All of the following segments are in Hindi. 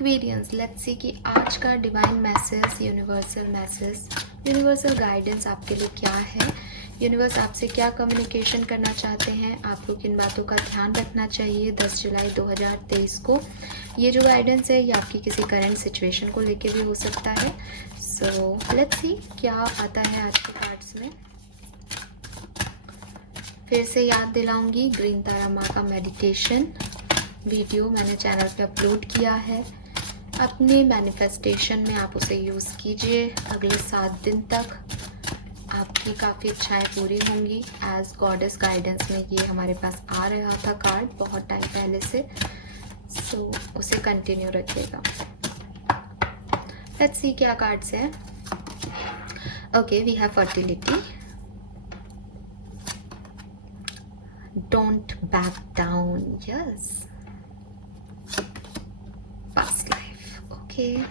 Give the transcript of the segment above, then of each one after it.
एक्वेरियंस, लेट्स सी कि आज का डिवाइन मैसेज, यूनिवर्सल गाइडेंस आपके लिए क्या है। यूनिवर्स आपसे क्या कम्युनिकेशन करना चाहते हैं, आपको किन बातों का ध्यान रखना चाहिए 10 जुलाई 2023 को। ये जो गाइडेंस है ये आपकी किसी करंट सिचुएशन को लेके भी हो सकता है। सो लेट्स सी क्या आता है आज के कार्ड्स में। फिर से याद दिलाऊंगी, ग्रीन तारा माँ का मेडिटेशन वीडियो मैंने चैनल पे अपलोड किया है। अपने मैनिफेस्टेशन में आप उसे यूज़ कीजिए। अगले 7 दिन तक आपकी काफ़ी इच्छाएं पूरी होंगी। एज गॉडेस गाइडेंस में ये हमारे पास आ रहा था कार्ड बहुत टाइम पहले से, सो उसे कंटिन्यू रखिएगा। लेट्स सी क्या कार्ड्स हैं। Okay, we have fertility, don't back down, yes, past life, okay.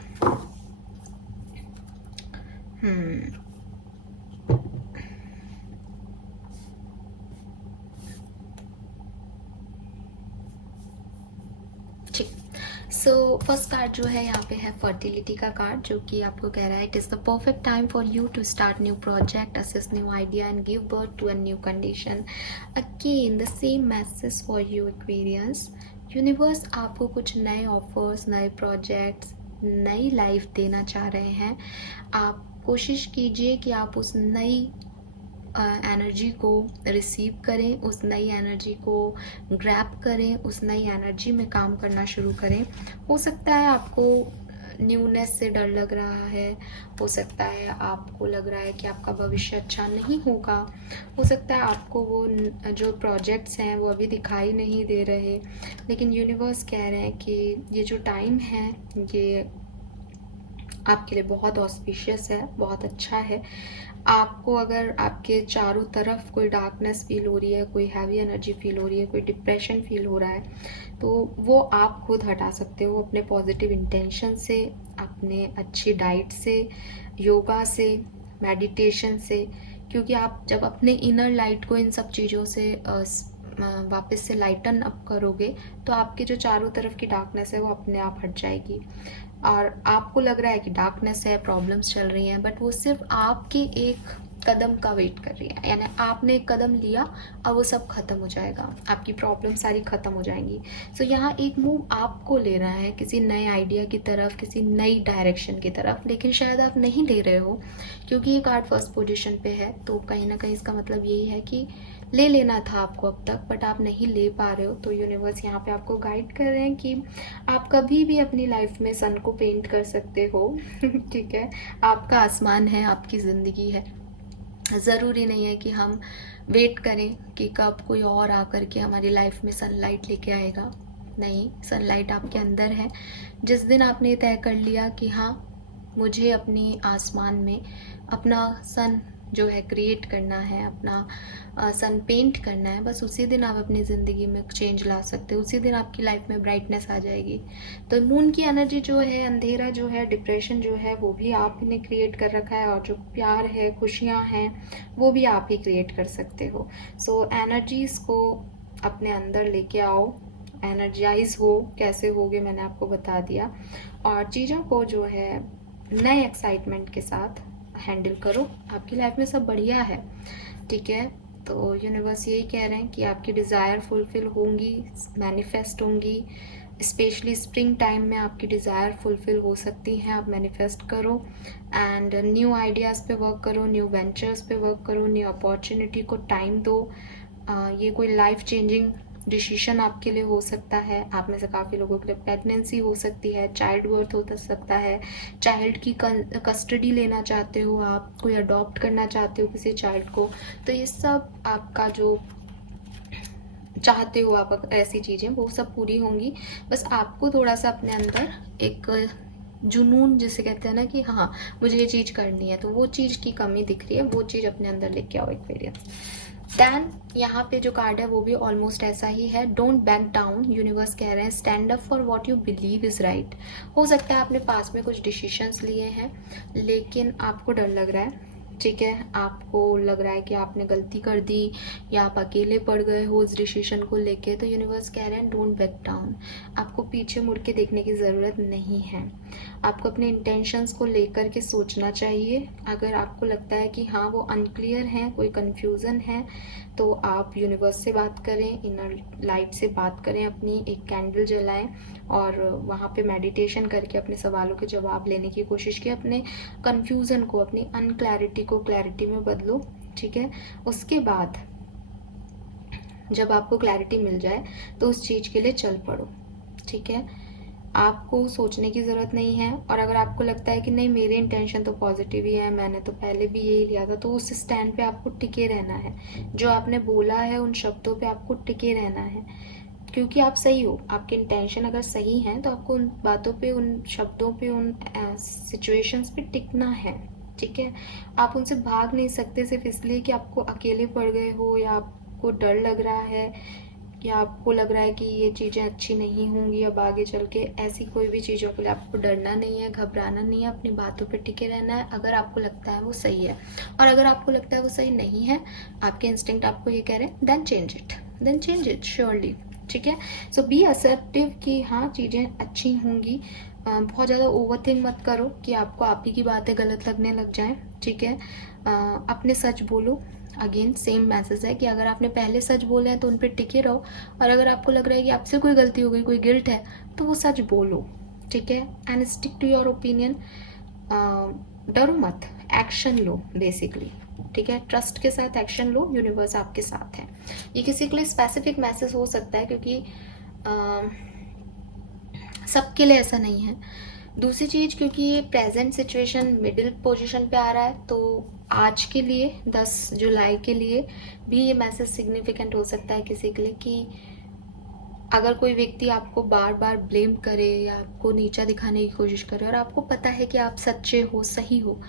ठीक, सो फर्स्ट कार्ड जो है यहाँ पे है फर्टिलिटी का कार्ड, जो कि आपको कह रहा है it is the perfect time for you to start new project, assess new idea and give birth to a new condition. Again the same message for you Aquarians. Universe आपको कुछ नए ऑफर्स, नए प्रोजेक्ट्स, नई लाइफ देना चाह रहे हैं। आप कोशिश कीजिए कि आप उस नई एनर्जी को रिसीव करें, उस नई एनर्जी को ग्रैब करें, उस नई एनर्जी में काम करना शुरू करें। हो सकता है आपको न्यूनेस से डर लग रहा है, हो सकता है आपको लग रहा है कि आपका भविष्य अच्छा नहीं होगा, हो सकता है आपको वो जो प्रोजेक्ट्स हैं वो अभी दिखाई नहीं दे रहे, लेकिन यूनिवर्स कह रहे हैं कि ये जो टाइम है ये आपके लिए बहुत ऑस्पिशियस है, बहुत अच्छा है। आपको अगर आपके चारों तरफ कोई डार्कनेस फील हो रही है, कोई हैवी एनर्जी फील हो रही है, कोई डिप्रेशन फील हो रहा है, तो वो आप खुद हटा सकते हो अपने पॉजिटिव इंटेंशन से, अपने अच्छी डाइट से, योगा से, मेडिटेशन से। क्योंकि आप जब अपने इनर लाइट को इन सब चीज़ों से वापस से लाइटन अप करोगे तो आपके जो चारों तरफ की डार्कनेस है वो अपने आप हट जाएगी। और आपको लग रहा है कि डार्कनेस है, प्रॉब्लम्स चल रही हैं, बट वो सिर्फ आपके एक कदम का वेट कर रही है। यानी आपने एक कदम लिया, अब वो सब खत्म हो जाएगा, आपकी प्रॉब्लम सारी खत्म हो जाएंगी। सो यहाँ एक मूव आपको ले रहा है किसी नए आइडिया की तरफ, किसी नई डायरेक्शन की तरफ, लेकिन शायद आप नहीं ले रहे हो क्योंकि ये कार्ड फर्स्ट पोजीशन पे है। तो कहीं ना कहीं इसका मतलब यही है कि ले लेना था आपको अब तक, बट आप नहीं ले पा रहे हो। तो यूनिवर्स यहाँ पे आपको गाइड कर रहे हैं कि आप कभी भी अपनी लाइफ में सन को पेंट कर सकते हो। ठीक है, आपका आसमान है, आपकी ज़िंदगी है। ज़रूरी नहीं है कि हम वेट करें कि कब कोई और आकर के हमारी लाइफ में सनलाइट लेके आएगा। नहीं, सनलाइट आपके अंदर है। जिस दिन आपने तय कर लिया कि हाँ मुझे अपनी आसमान में अपना सन जो है क्रिएट करना है, अपना सन पेंट करना है, बस उसी दिन आप अपनी ज़िंदगी में चेंज ला सकते हो, उसी दिन आपकी लाइफ में ब्राइटनेस आ जाएगी। तो मून की एनर्जी जो है, अंधेरा जो है, डिप्रेशन जो है, वो भी आप ही ने क्रिएट कर रखा है, और जो प्यार है, खुशियाँ हैं, वो भी आप ही क्रिएट कर सकते हो। सो एनर्जीज़ को अपने अंदर लेके आओ, एनर्जाइज हो। कैसे होगे मैंने आपको बता दिया। और चीज़ों को जो है नए एक्साइटमेंट के साथ हैंडल करो, आपकी लाइफ में सब बढ़िया है। ठीक है, तो यूनिवर्स यही कह रहे हैं कि आपकी डिज़ायर फुलफिल होंगी, मैनिफेस्ट होंगी। स्पेशली स्प्रिंग टाइम में आपकी डिज़ायर फुलफिल हो सकती हैं, आप मैनिफेस्ट करो। एंड न्यू आइडियाज़ पे वर्क करो, न्यू वेंचर्स पे वर्क करो, न्यू अपॉर्चुनिटी को टाइम दो। ये कोई लाइफ चेंजिंग डिसीजन आपके लिए हो सकता है। आप में से काफ़ी लोगों के लिए प्रेगनेंसी हो सकती है, चाइल्ड बर्थ हो सकता है, चाइल्ड की कस्टडी लेना चाहते हो आप, कोई अडॉप्ट करना चाहते हो किसी चाइल्ड को। तो ये सब आपका जो चाहते हो आप, ऐसी चीज़ें वो सब पूरी होंगी। बस आपको थोड़ा सा अपने अंदर एक जुनून जिसे कहते हैं ना कि हाँ मुझे ये चीज़ करनी है, तो वो चीज़ की कमी दिख रही है, वो चीज़ अपने अंदर लेके आओ एक्वेरियस। दैन यहाँ पे जो कार्ड है वो भी ऑलमोस्ट ऐसा ही है, डोंट बैक डाउन। यूनिवर्स कह रहे हैं stand up for what you believe is right. हो सकता है आपने पास में कुछ डिसीजंस लिए हैं लेकिन आपको डर लग रहा है ठीक है, आपको लग रहा है कि आपने गलती कर दी या आप अकेले पड़ गए हो उस डिसीजन को लेके, तो यूनिवर्स कह रहे हैं डोंट बैक डाउन। आपको पीछे मुड़ के देखने की ज़रूरत नहीं है। आपको अपने इंटेंशंस को लेकर के सोचना चाहिए। अगर आपको लगता है कि हाँ वो अनक्लियर है, कोई कन्फ्यूज़न है, तो आप यूनिवर्स से बात करें, इनर लाइट से बात करें, अपनी एक कैंडल जलाएं और वहाँ पे मेडिटेशन करके अपने सवालों के जवाब लेने की कोशिश की। अपने कन्फ्यूज़न को, अपनी अनक्लैरिटी को क्लैरिटी में बदलो। ठीक है, उसके बाद जब आपको क्लैरिटी मिल जाए तो उस चीज़ के लिए चल पड़ो। ठीक है, आपको सोचने की ज़रूरत नहीं है। और अगर आपको लगता है कि नहीं मेरे इंटेंशन तो पॉजिटिव ही है, मैंने तो पहले भी यही लिया था, तो उस स्टैंड पे आपको टिके रहना है। जो आपने बोला है उन शब्दों पे आपको टिके रहना है, क्योंकि आप सही हो। आपके इंटेंशन अगर सही हैं तो आपको उन बातों पे, उन शब्दों पे, उन सिचुएशंस पे टिकना है। ठीक है, आप उनसे भाग नहीं सकते सिर्फ इसलिए कि आपको अकेले पड़ गए हो, या आपको डर लग रहा है, या आपको लग रहा है कि ये चीज़ें अच्छी नहीं होंगी अब आगे चल के। ऐसी कोई भी चीज़ों के लिए आपको डरना नहीं है, घबराना नहीं है, अपनी बातों पे टिके रहना है अगर आपको लगता है वो सही है। और अगर आपको लगता है वो सही नहीं है, आपके इंस्टिंक्ट आपको ये कह रहे हैं, देन चेंज इट श्योरली। ठीक है, सो बी असर्टिव कि हाँ चीज़ें अच्छी होंगी। बहुत ज़्यादा ओवरथिंक मत करो कि आपको आप ही की बातें गलत लगने लग जाएं। ठीक है, अपने सच बोलो। अगेन सेम मैसेज है कि अगर आपने पहले सच बोले हैं तो उन पर टिके रहो, और अगर आपको लग रहा है कि आपसे कोई गलती हो गई, कोई गिल्ट है, तो वो सच बोलो। ठीक है, and stick to your opinion. डरो मत, एक्शन लो बेसिकली। ठीक है, ट्रस्ट के साथ एक्शन लो, यूनिवर्स आपके साथ है। ये किसी के लिए स्पेसिफिक मैसेज हो सकता है, क्योंकि सबके लिए ऐसा नहीं है। दूसरी चीज़, क्योंकि ये प्रेजेंट सिचुएशन मिडिल पोजीशन पे आ रहा है, तो आज के लिए 10 जुलाई के लिए भी ये मैसेज सिग्निफिकेंट हो सकता है किसी के लिए, कि अगर कोई व्यक्ति आपको बार बार ब्लेम करे या आपको नीचा दिखाने की कोशिश करे और आपको पता है कि आप सच्चे हो, सही हो,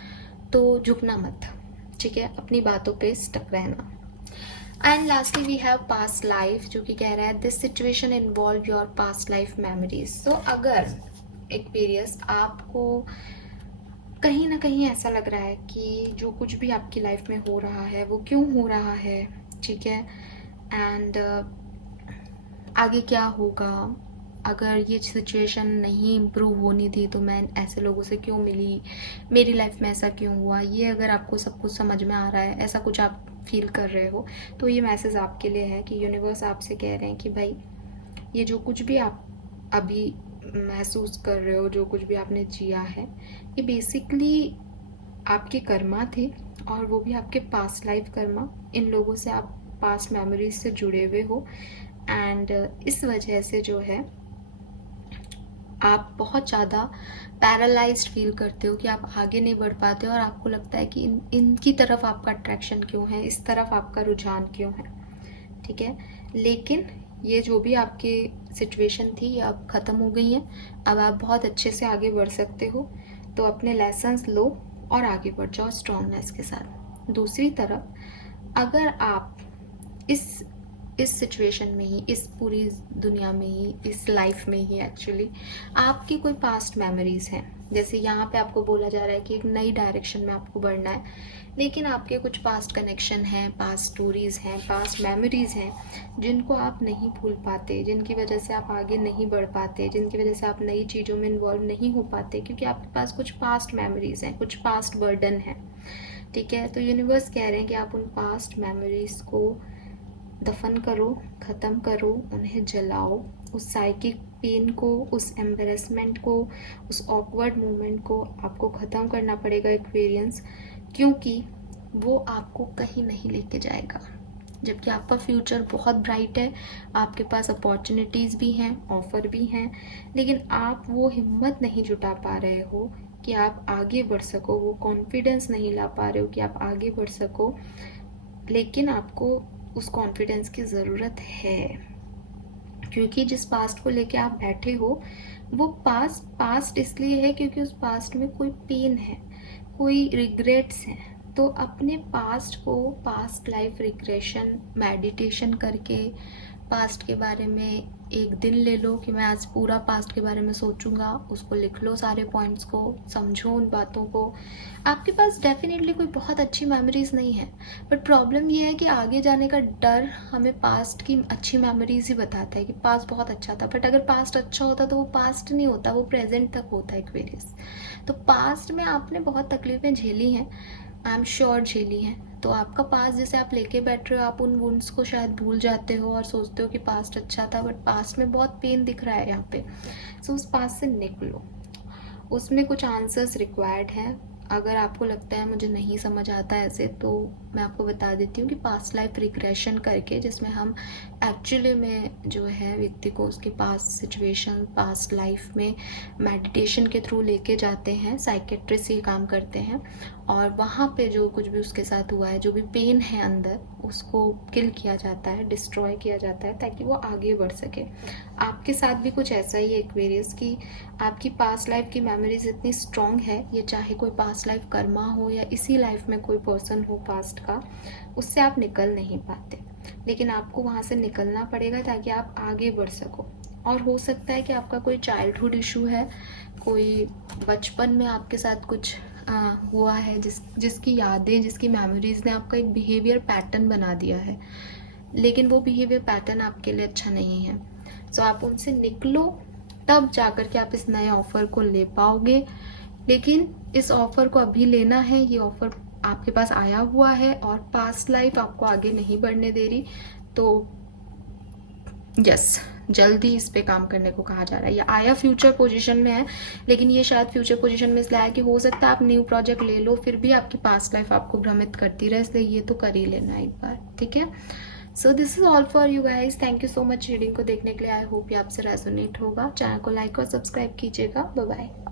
तो झुकना मत। ठीक है, अपनी बातों पे स्टक रहना। And lastly we have past life, जो कि कह रहा है this situation involve your past life memories. So अगर एक्सपीरियंस आपको कहीं ना कहीं ऐसा लग रहा है कि जो कुछ भी आपकी लाइफ में हो रहा है वो क्यों हो रहा है, ठीक है, एंड आगे क्या होगा, अगर ये सिचुएशन नहीं इम्प्रूव होनी थी तो मैं ऐसे लोगों से क्यों मिली, मेरी लाइफ में ऐसा क्यों हुआ, ये अगर आपको सब कुछ समझ में आ रहा है, ऐसा कुछ आप फील कर रहे हो, तो ये मैसेज आपके लिए है कि यूनिवर्स आपसे कह रहे हैं कि भाई ये जो कुछ भी आप अभी महसूस कर रहे हो, जो कुछ भी आपने जिया है, ये बेसिकली आपके कर्मा थे, और वो भी आपके पास्ट लाइफ कर्मा। इन लोगों से आप पास्ट मेमोरीज से जुड़े हुए हो, एंड इस वजह से जो है आप बहुत ज़्यादा पैरालाइज्ड फील करते हो कि आप आगे नहीं बढ़ पाते हो, और आपको लगता है कि इनकी तरफ आपका अट्रैक्शन क्यों है, इस तरफ आपका रुझान क्यों है। ठीक है, लेकिन ये जो भी आपकी सिचुएशन थी ये अब ख़त्म हो गई है। अब आप बहुत अच्छे से आगे बढ़ सकते हो, तो अपने लेसन्स लो और आगे बढ़ जाओ स्ट्रॉन्गनेस के साथ। दूसरी तरफ अगर आप इस सिचुएशन में ही, इस पूरी दुनिया में ही, इस लाइफ में ही एक्चुअली आपकी कोई पास्ट मेमोरीज हैं, जैसे यहाँ पे आपको बोला जा रहा है कि एक नई डायरेक्शन में आपको बढ़ना है, लेकिन आपके कुछ पास्ट कनेक्शन हैं, पास्ट स्टोरीज हैं, पास्ट मेमोरीज हैं, जिनको आप नहीं भूल पाते, जिनकी वजह से आप आगे नहीं बढ़ पाते, जिनकी वजह से आप नई चीज़ों में इन्वॉल्व नहीं हो पाते, क्योंकि आपके पास कुछ पास्ट मेमोरीज हैं, कुछ पास्ट बर्डन है। ठीक है, तो यूनिवर्स कह रहे हैं कि आप उन पास्ट मेमोरीज को दफन करो, ख़त्म करो, उन्हें जलाओ, उस साइकिक पेन को, उस एम्बेरसमेंट को, उस ऑकवर्ड मोमेंट को आपको ख़त्म करना पड़ेगा एक्सपीरियंस, क्योंकि वो आपको कहीं नहीं लेके जाएगा। जबकि आपका फ्यूचर बहुत ब्राइट है, आपके पास अपॉर्चुनिटीज़ भी हैं, ऑफ़र भी हैं, लेकिन आप वो हिम्मत नहीं जुटा पा रहे हो कि आप आगे बढ़ सको, वो कॉन्फिडेंस नहीं ला पा रहे हो कि आप आगे बढ़ सको। लेकिन आपको उस कॉन्फिडेंस की ज़रूरत है, क्योंकि जिस पास्ट को लेके आप बैठे हो वो पास्ट इसलिए है क्योंकि उस पास्ट में कोई पेन है, कोई रिग्रेट्स हैं। तो अपने पास्ट को, पास्ट लाइफ रिग्रेशन मेडिटेशन करके, पास्ट के बारे में एक दिन ले लो कि मैं आज पूरा पास्ट के बारे में सोचूंगा, उसको लिख लो सारे पॉइंट्स को, समझो उन बातों को। आपके पास डेफिनेटली कोई बहुत अच्छी मेमोरीज नहीं है, बट प्रॉब्लम ये है कि आगे जाने का डर हमें पास्ट की अच्छी मेमोरीज ही बताता है कि पास्ट बहुत अच्छा था। बट अगर पास्ट अच्छा होता तो वो पास्ट नहीं होता, वो प्रेजेंट तक होता है एक्वेरियस। तो पास्ट में आपने बहुत तकलीफें झेली हैं, आई एम श्योर झेली हैं। तो आपका पास्ट जैसे आप लेके बैठ रहे हो, आप उन वुंड्स को शायद भूल जाते हो और सोचते हो कि पास्ट अच्छा था, बट पास्ट में बहुत पेन दिख रहा है यहाँ पे। सो उस पास्ट से निकलो, उसमें कुछ आंसर्स रिक्वायर्ड हैं। अगर आपको लगता है मुझे नहीं समझ आता ऐसे, तो मैं आपको बता देती हूँ कि पास्ट लाइफ रिग्रेशन करके, जिसमें हम एक्चुअली में जो है व्यक्ति को उसके पास्ट सिचुएशन, पास्ट लाइफ में मेडिटेशन के थ्रू लेके जाते हैं। साइकेट्रिस्ट ये काम करते हैं और वहाँ पे जो कुछ भी उसके साथ हुआ है, जो भी पेन है अंदर, उसको किल किया जाता है, डिस्ट्रॉय किया जाता है, ताकि वो आगे बढ़ सके। आपके साथ भी कुछ ऐसा ही है एक्वेरियस की आपकी पास्ट लाइफ की मेमोरीज इतनी स्ट्रॉन्ग है, ये चाहे कोई पास्ट लाइफ कर्मा हो या इसी लाइफ में कोई पर्सन हो पास्ट का, उससे आप निकल नहीं पाते। लेकिन आपको वहाँ से निकलना पड़ेगा ताकि आप आगे बढ़ सको। और हो सकता है कि आपका कोई चाइल्डहुड इशू है, कोई बचपन में आपके साथ कुछ हुआ है जिसकी यादें, जिसकी मेमोरीज ने आपका एक बिहेवियर पैटर्न बना दिया है, लेकिन वो बिहेवियर पैटर्न आपके लिए अच्छा नहीं है। सो आप उनसे निकलो, तब जाकर के आप इस नए ऑफर को ले पाओगे। लेकिन इस ऑफर को अभी लेना है, ये ऑफर आपके पास आया हुआ है और पास्ट लाइफ आपको आगे नहीं बढ़ने दे रही। तो यस, जल्दी इस पे काम करने को कहा जा रहा है। ये आया फ्यूचर पोजीशन में है, लेकिन ये शायद फ्यूचर पोजीशन में इसलिए आया कि हो सकता है आप न्यू प्रोजेक्ट ले लो, फिर भी आपकी पास्ट लाइफ आपको भ्रमित करती रहे, इसलिए ये तो कर ही लेना एक बार, ठीक है। So this is all for you guys. Thank you so much reading को देखने के लिए। आई होप ये आपसे रेजोनेट होगा। चैनल को लाइक और सब्सक्राइब कीजिएगा। Bye bye.